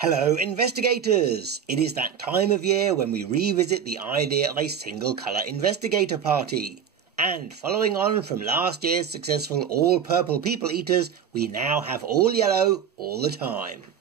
Hello investigators! It is that time of year when we revisit the idea of a single colour investigator party. And following on from last year's successful all purple people eaters, we now have all yellow all the time.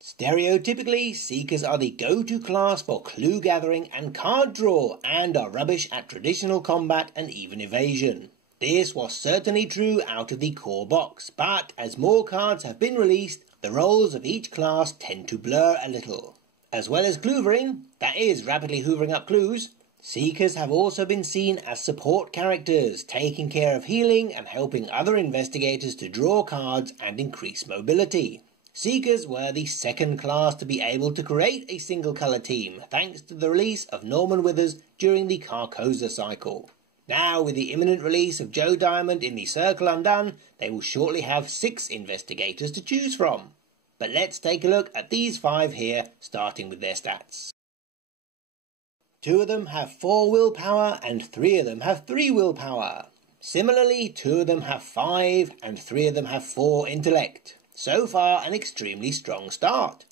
Stereotypically, Seekers are the go-to class for clue gathering and card draw and are rubbish at traditional combat and even evasion. This was certainly true out of the core box, but as more cards have been released, the roles of each class tend to blur a little. As well as cloovering, that is rapidly hoovering up clues, Seekers have also been seen as support characters, taking care of healing and helping other investigators to draw cards and increase mobility. Seekers were the second class to be able to create a single colour team, thanks to the release of Norman Withers during the Carcosa cycle. Now, with the imminent release of Joe Diamond in the Circle Undone, they will shortly have 6 investigators to choose from. But let's take a look at these 5 here, starting with their stats. 2 of them have 4 willpower and 3 of them have 3 willpower. Similarly, 2 of them have 5 and 3 of them have 4 intellect. So far, an extremely strong start.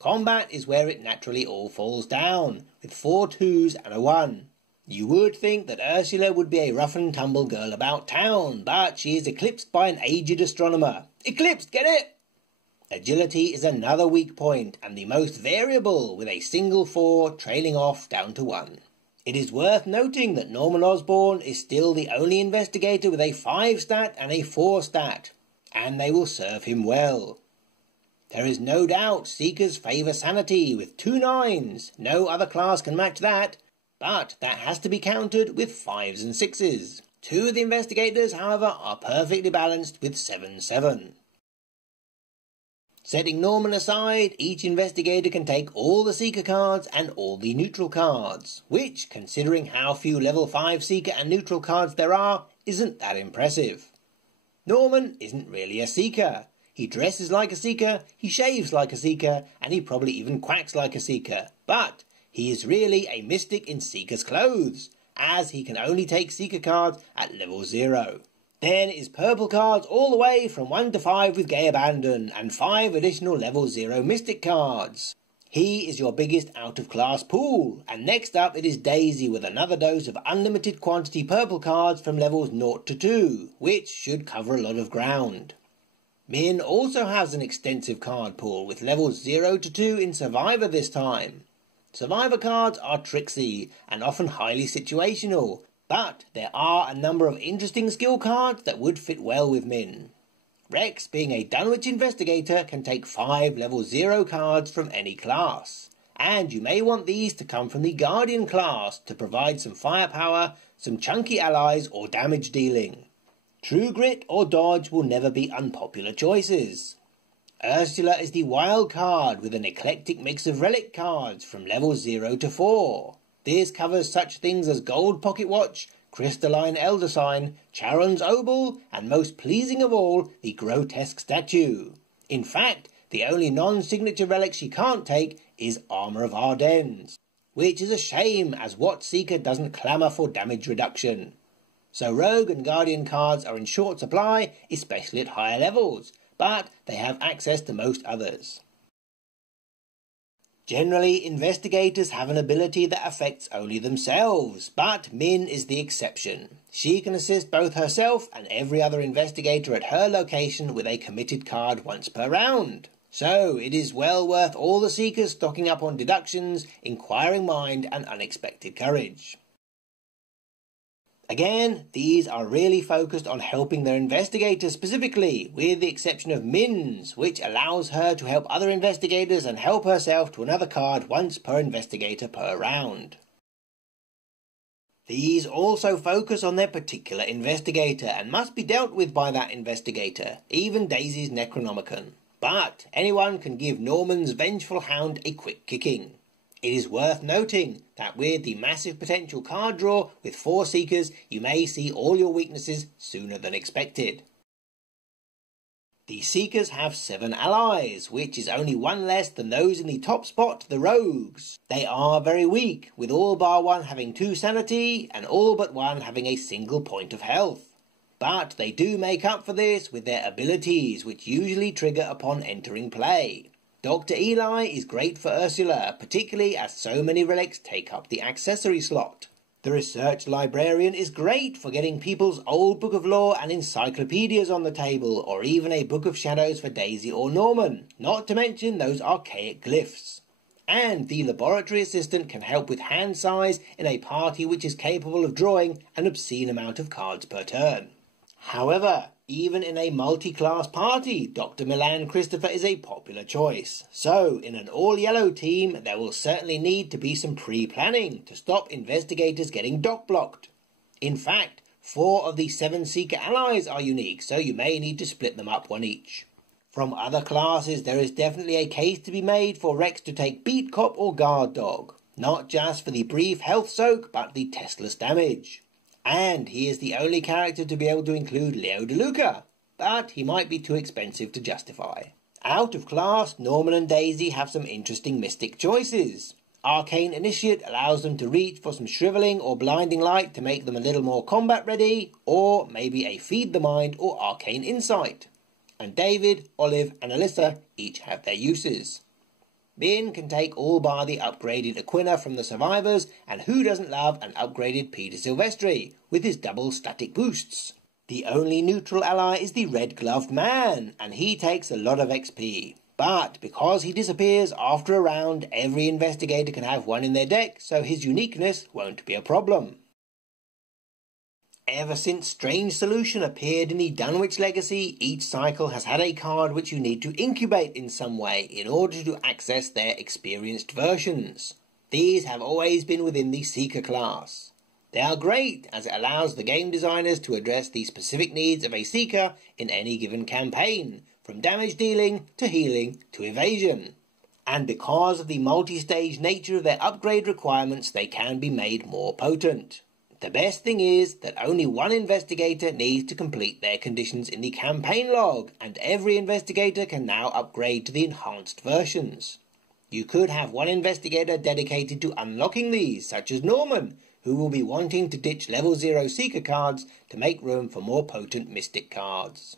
Combat is where it naturally all falls down, with 4 2s and a 1. You would think that Ursula would be a rough-and-tumble girl about town, but she is eclipsed by an aged astronomer. Eclipsed, get it? Agility is another weak point, and the most variable, with a single 4 trailing off down to 1. It is worth noting that Norman Osborn is still the only investigator with a 5 stat and a 4 stat, and they will serve him well. There is no doubt Seekers favour sanity with 2 9s. No other class can match that. But that has to be countered with 5s and 6s. 2 of the investigators, however, are perfectly balanced with 7-7. Setting Norman aside, each investigator can take all the Seeker cards and all the neutral cards, which, considering how few level 5 Seeker and neutral cards there are, isn't that impressive. Norman isn't really a Seeker. He dresses like a Seeker, he shaves like a Seeker, and he probably even quacks like a Seeker. But he is really a mystic in Seeker's clothes, as he can only take Seeker cards at level 0. Then is purple cards all the way from 1 to 5 with Gay Abandon, and 5 additional level 0 mystic cards. He is your biggest out-of-class pool, and next up it is Daisy with another dose of unlimited quantity purple cards from levels 0 to 2, which should cover a lot of ground. Min also has an extensive card pool with levels 0 to 2 in Survivor this time. Survivor cards are tricksy and often highly situational, but there are a number of interesting skill cards that would fit well with Min. Rex, being a Dunwich investigator, can take 5 level 0 cards from any class, and you may want these to come from the Guardian class to provide some firepower, some chunky allies or damage dealing. True Grit or Dodge will never be unpopular choices. Ursula is the wild card with an eclectic mix of relic cards from level 0 to 4. This covers such things as Gold Pocket Watch, Crystalline Elder Sign, Charon's Obol, and most pleasing of all, the Grotesque Statue. In fact, the only non-signature relic she can't take is Armour of Ardennes, which is a shame as what Seeker doesn't clamour for damage reduction. So Rogue and Guardian cards are in short supply, especially at higher levels, but they have access to most others. Generally, investigators have an ability that affects only themselves, but Min is the exception. She can assist both herself and every other investigator at her location with a committed card once per round. So it is well worth all the Seekers stocking up on deductions, inquiring mind and unexpected courage. Again, these are really focused on helping their investigators specifically, with the exception of Min's, which allows her to help other investigators and help herself to another card once per investigator per round. These also focus on their particular investigator and must be dealt with by that investigator, even Daisy's Necronomicon. But anyone can give Norman's Vengeful Hound a quick kicking. It is worth noting that with the massive potential card draw with 4 Seekers, you may see all your weaknesses sooner than expected. The Seekers have 7 allies, which is only 1 less than those in the top spot, the Rogues. They are very weak, with all bar 1 having 2 sanity, and all but 1 having a single point of health. But they do make up for this with their abilities, which usually trigger upon entering play. Dr. Eli is great for Ursula, particularly as so many relics take up the accessory slot. The research librarian is great for getting people's old book of lore and encyclopedias on the table, or even a book of shadows for Daisy or Norman, not to mention those archaic glyphs. And the laboratory assistant can help with hand size in a party which is capable of drawing an obscene amount of cards per turn. However, even in a multi-class party, Dr. Milan Christopher is a popular choice. So, in an all-yellow team, there will certainly need to be some pre-planning to stop investigators getting dock-blocked. In fact, 4 of the 7 Seeker allies are unique, so you may need to split them up one each. From other classes, there is definitely a case to be made for Rex to take Beat Cop or Guard Dog, not just for the brief health soak, but the testless damage. And he is the only character to be able to include Leo DeLuca, but he might be too expensive to justify. Out of class, Norman and Daisy have some interesting mystic choices. Arcane Initiate allows them to reach for some shriveling or blinding light to make them a little more combat ready, or maybe a Feed the Mind or Arcane Insight. And David, Olive and Alyssa each have their uses. Min can take all bar the upgraded Aquina from the survivors, and who doesn't love an upgraded Peter Silvestri with his double static boosts? The only neutral ally is the red-gloved man, and he takes a lot of XP. But because he disappears after a round, every investigator can have one in their deck, so his uniqueness won't be a problem. Ever since Strange Solution appeared in the Dunwich Legacy, each cycle has had a card which you need to incubate in some way in order to access their experienced versions. These have always been within the Seeker class. They are great as it allows the game designers to address the specific needs of a Seeker in any given campaign, from damage dealing to healing to evasion. And because of the multi-stage nature of their upgrade requirements, they can be made more potent. The best thing is that only one investigator needs to complete their conditions in the campaign log, and every investigator can now upgrade to the enhanced versions. You could have one investigator dedicated to unlocking these, such as Norman, who will be wanting to ditch level 0 Seeker cards to make room for more potent Mystic cards.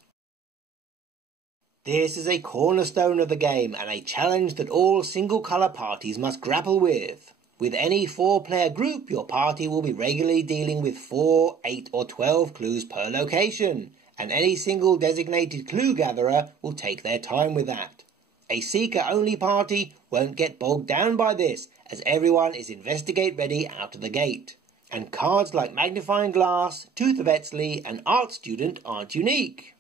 This is a cornerstone of the game and a challenge that all single-colour parties must grapple with. With any 4-player group, your party will be regularly dealing with 4, 8 or 12 clues per location, and any single designated clue gatherer will take their time with that. A Seeker-only party won't get bogged down by this, as everyone is investigate ready out of the gate. And cards like Magnifying Glass, Tooth of Etzley and Art Student aren't unique.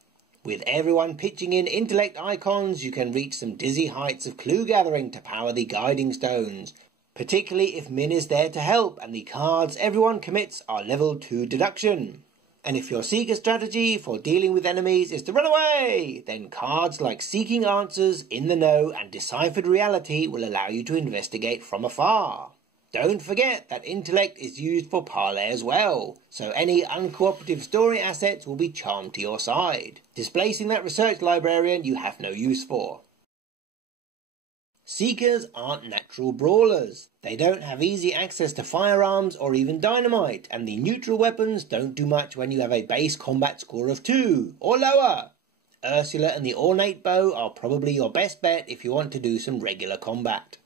With everyone pitching in intellect icons, you can reach some dizzy heights of clue gathering to power the Guiding Stones, particularly if Min is there to help and the cards everyone commits are level 2 deduction. And if your Seeker strategy for dealing with enemies is to run away, then cards like Seeking Answers, In the Know and Deciphered Reality will allow you to investigate from afar. Don't forget that intellect is used for parley as well, so any uncooperative story assets will be charmed to your side, displacing that research librarian you have no use for. Seekers aren't natural brawlers. They don't have easy access to firearms or even dynamite, and the neutral weapons don't do much when you have a base combat score of 2 or lower. Ursula and the ornate bow are probably your best bet if you want to do some regular combat.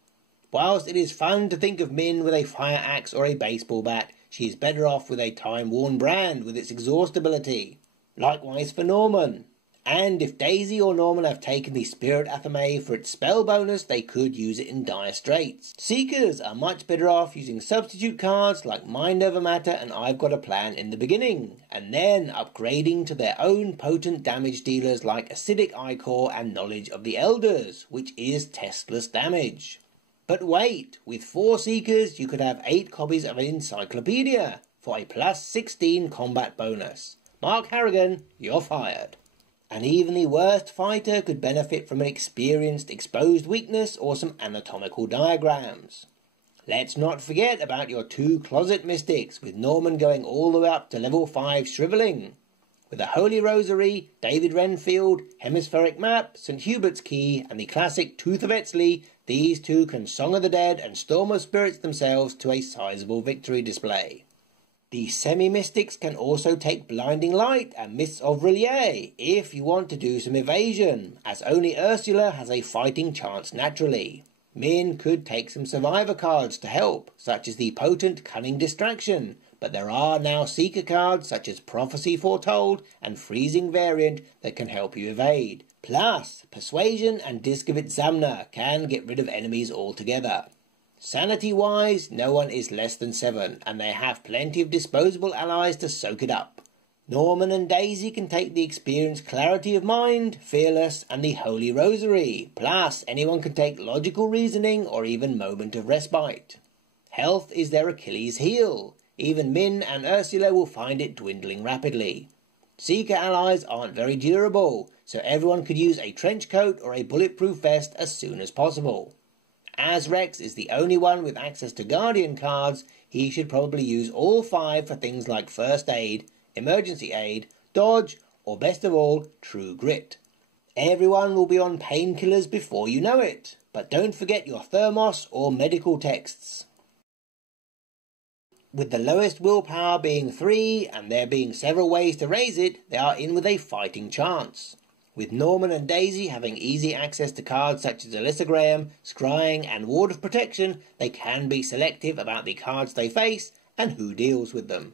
Whilst it is fun to think of Min with a fire axe or a baseball bat, she is better off with a time-worn brand with its exhaust ability. Likewise for Norman. And if Daisy or Norman have taken the Spirit Athame for its spell bonus, they could use it in dire straits. Seekers are much better off using substitute cards like Mind Over Matter and I've Got a Plan in the beginning, and then upgrading to their own potent damage dealers like Acidic Ichor and Knowledge of the Elders, which is testless damage. But wait, with 4 Seekers you could have 8 copies of an Encyclopedia for a plus 16 combat bonus. Mark Harrigan, you're fired. And even the worst fighter could benefit from an experienced exposed weakness or some anatomical diagrams. Let's not forget about your 2 closet mystics, with Norman going all the way up to level 5 shriveling. With a Holy Rosary, David Renfield, Hemispheric Map, St. Hubert's Key and the classic Tooth of Etzley, these 2 can Song of the Dead and Storm of Spirits themselves to a sizable victory display. The semi-mystics can also take blinding light and mists of Relier if you want to do some evasion, as only Ursula has a fighting chance naturally. Min could take some survivor cards to help, such as the potent cunning distraction, but there are now seeker cards such as Prophecy Foretold and Freezing Variant that can help you evade. Plus, Persuasion and Disc of Examiner can get rid of enemies altogether. Sanity-wise, no one is less than 7, and they have plenty of disposable allies to soak it up. Norman and Daisy can take the experience Clarity of Mind, Fearless, and the Holy Rosary. Plus, anyone can take Logical Reasoning or even Moment of Respite. Health is their Achilles heel. Even Min and Ursula will find it dwindling rapidly. Seeker allies aren't very durable, so everyone could use a trench coat or a bulletproof vest as soon as possible. As Rex is the only one with access to Guardian cards, he should probably use all 5 for things like First Aid, Emergency Aid, Dodge, or best of all, True Grit. Everyone will be on painkillers before you know it, but don't forget your thermos or medical texts. With the lowest willpower being 3, and there being several ways to raise it, they are in with a fighting chance. With Norman and Daisy having easy access to cards such as Alyssa Graham, Scrying and Ward of Protection, they can be selective about the cards they face and who deals with them.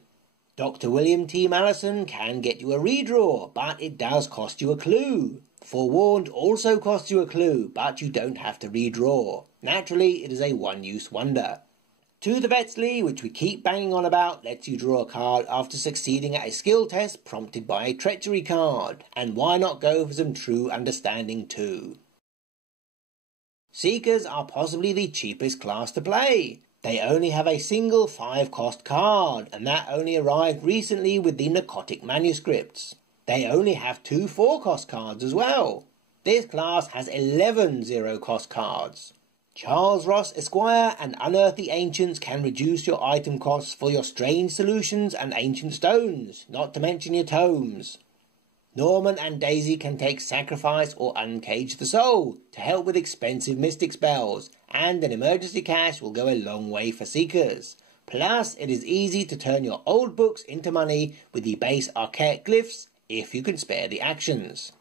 Dr. William T. Mallison can get you a redraw, but it does cost you a clue. Forewarned also costs you a clue, but you don't have to redraw. Naturally, it is a one-use wonder. To the Betsley, which we keep banging on about, lets you draw a card after succeeding at a skill test prompted by a treachery card. And why not go for some true understanding too? Seekers are possibly the cheapest class to play. They only have a single 5-cost card, and that only arrived recently with the narcotic manuscripts. They only have 2 4-cost cards as well. This class has 11 0-cost cards. Charles Ross Esquire and Unearth the Ancients can reduce your item costs for your strange solutions and ancient stones, not to mention your tomes. Norman and Daisy can take Sacrifice or Uncage the Soul to help with expensive mystic spells, and an emergency cash will go a long way for seekers. Plus, it is easy to turn your old books into money with the base archaic glyphs if you can spare the actions.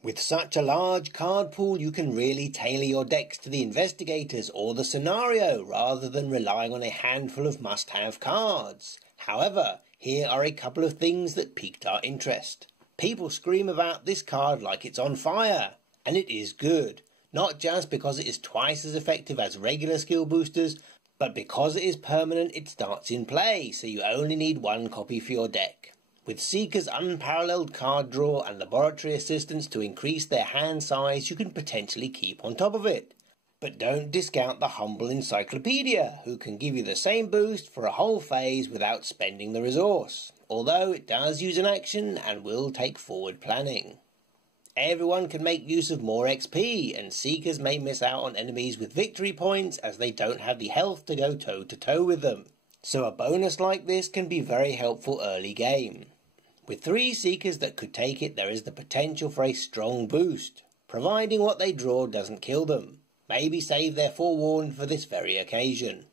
With such a large card pool, you can really tailor your decks to the investigators or the scenario rather than relying on a handful of must-have cards. However, here are a couple of things that piqued our interest. People scream about this card like it's on fire, and it is good. Not just because it is twice as effective as regular skill boosters, but because it is permanent it starts in play, so you only need 1 copy for your deck. With Seeker's unparalleled card draw and laboratory assistance to increase their hand size, you can potentially keep on top of it. But don't discount the humble Encyclopedia, who can give you the same boost for a whole phase without spending the resource, although it does use an action and will take forward planning. Everyone can make use of more XP, and Seekers may miss out on enemies with victory points as they don't have the health to go toe-to-toe with them. So a bonus like this can be very helpful early game. With 3 Seekers that could take it, there is the potential for a strong boost, providing what they draw doesn't kill them. Maybe save their Forewarned for this very occasion.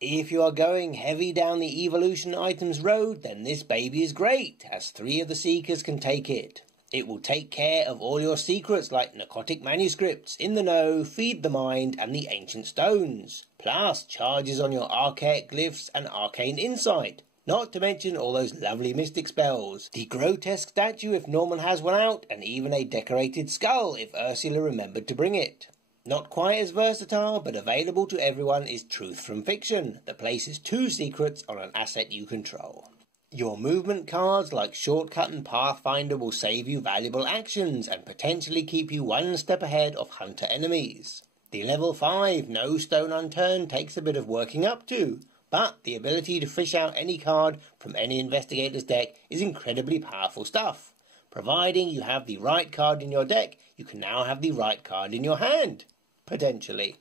If you are going heavy down the evolution items road, then this baby is great, as 3 of the Seekers can take it. It will take care of all your secrets like narcotic manuscripts, In the Know, Feed the Mind, and the Ancient Stones. Plus charges on your archaic glyphs and arcane insight. Not to mention all those lovely mystic spells. The grotesque statue if Norman has one out, and even a decorated skull if Ursula remembered to bring it. Not quite as versatile, but available to everyone is Truth from Fiction, that places 2 secrets on an asset you control. Your movement cards like Shortcut and Pathfinder will save you valuable actions and potentially keep you 1 step ahead of hunter enemies. The level 5 No Stone Unturned takes a bit of working up to, but the ability to fish out any card from any investigator's deck is incredibly powerful stuff. Providing you have the right card in your deck, you can now have the right card in your hand, potentially.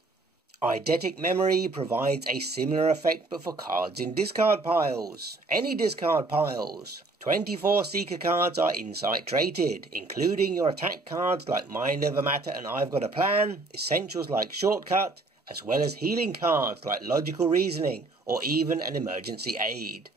Eidetic Memory provides a similar effect but for cards in discard piles. Any discard piles. 24 Seeker cards are insight traded, including your attack cards like Mind Over Matter and I've Got a Plan, essentials like Shortcut, as well as healing cards like Logical Reasoning, or even an emergency aid.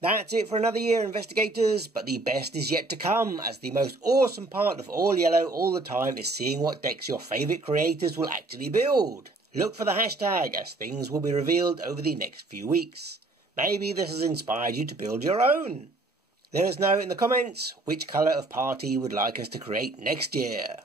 That's it for another year, investigators, but the best is yet to come, as the most awesome part of All Yellow all the time is seeing what decks your favourite creators will actually build. Look for the hashtag, as things will be revealed over the next few weeks. Maybe this has inspired you to build your own. Let us know in the comments which colour of party you would like us to create next year.